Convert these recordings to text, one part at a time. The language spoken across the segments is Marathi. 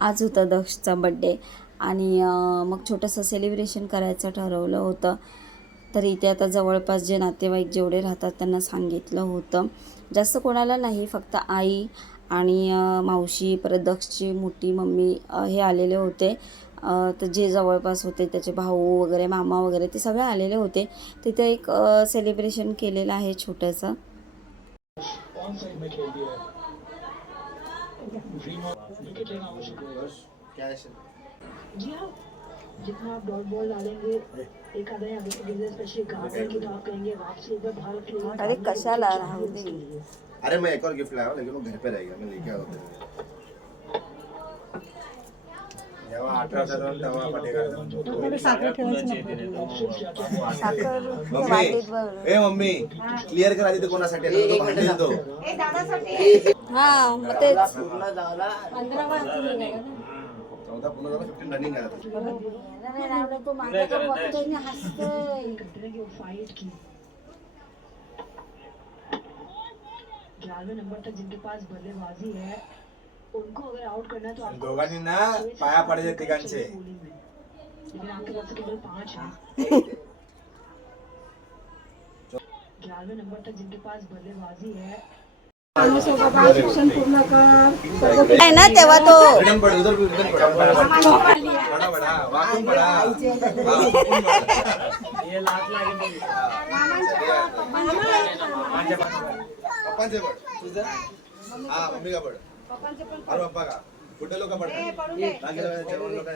आज होता दक्षचा बड्डे आणि मग छोटंसं सेलिब्रेशन करायचं ठरवलं होतं. तर इथे आता जवळपास जे नातेवाईक जेवढे राहतात त्यांना सांगितलं होतं. जास्त कोणाला नाही, फक्त आई आणि मावशी, परत दक्षची मोठी मम्मी हे आलेले होते. तर जे जवळपास होते त्याचे भाऊ वगैरे, मामा वगैरे ते सगळे आलेले होते. तिथे एक सेलिब्रेशन केलेलं आहे छोटंसं. जी हाँ, जितना आप डॉट बॉल डालेंगे एक आधा या स्पेशली गार्डन की तो आप कहेंगे वापसी एक बार भारत के लिए। अरे कशाला राहू दे. अरे मैं एक और गिफ्ट लाया हूँ लेकिन वो घर पे रहेगा, मैं लेके आता हूँ। जेव्हा 18 तेव्हा साखर वाटीत भरून. ए मम्मी क्लिअर कर आधी ते कोणासाठी आहे, तो भांडेल तो. हा मग तेच 14 पूर्ण झाला, 15 रनिंग आहे फाइट की 11वें नंबर तक जिनके पास बल्लेबाजी है उनको अगर आउट करना है तो आपको दोघांनी ना पाया पडायचे तिघांचे. लेकिन आपके पास केवल 5 है। 11वें नंबर तक जिनके पास बल्लेबाजी है आहे ना तेव्हा तो रिटर्न पड, उधर भी रिटर्न पड. बडा बडा वाकून बडा. ये लात लागेल पप्पांचे पड तुझं. हा मम्मी का पड, अरे पप्पा का कुठे लोक पडतात जेवण लोक.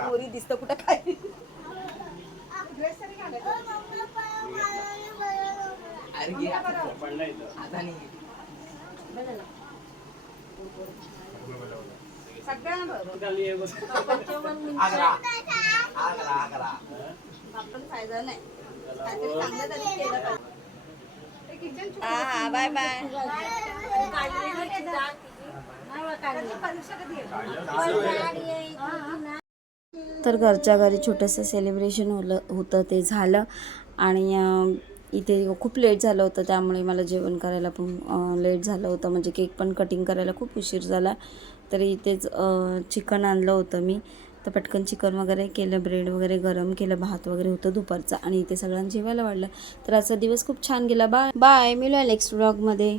गोरी दिसतं कुठं काय. फायदा नाही, चांगलं तरी केलं. हा बाय बाय. तर घरच्या घरी छोटंसं सेलिब्रेशन होतं ते झालं. आणि इथे खूप लेट झालं होतं, त्यामुळे मला जेवण करायला पण लेट झालं होतं. म्हणजे केक पण कटिंग करायला खूप उशीर झाला. तर इथेच चिकन आणलं होतं मी, तर पटकन चिकन वगैरे केलं, ब्रेड वगैरे गरम केलं, भात वगैरे होतं दुपारचं आणि इथे सगळ्यांना जेवायला वाढलं. तर आजचा दिवस खूप छान गेला. बाय बाय, मिळूया नेक्स्ट व्लॉगमध्ये.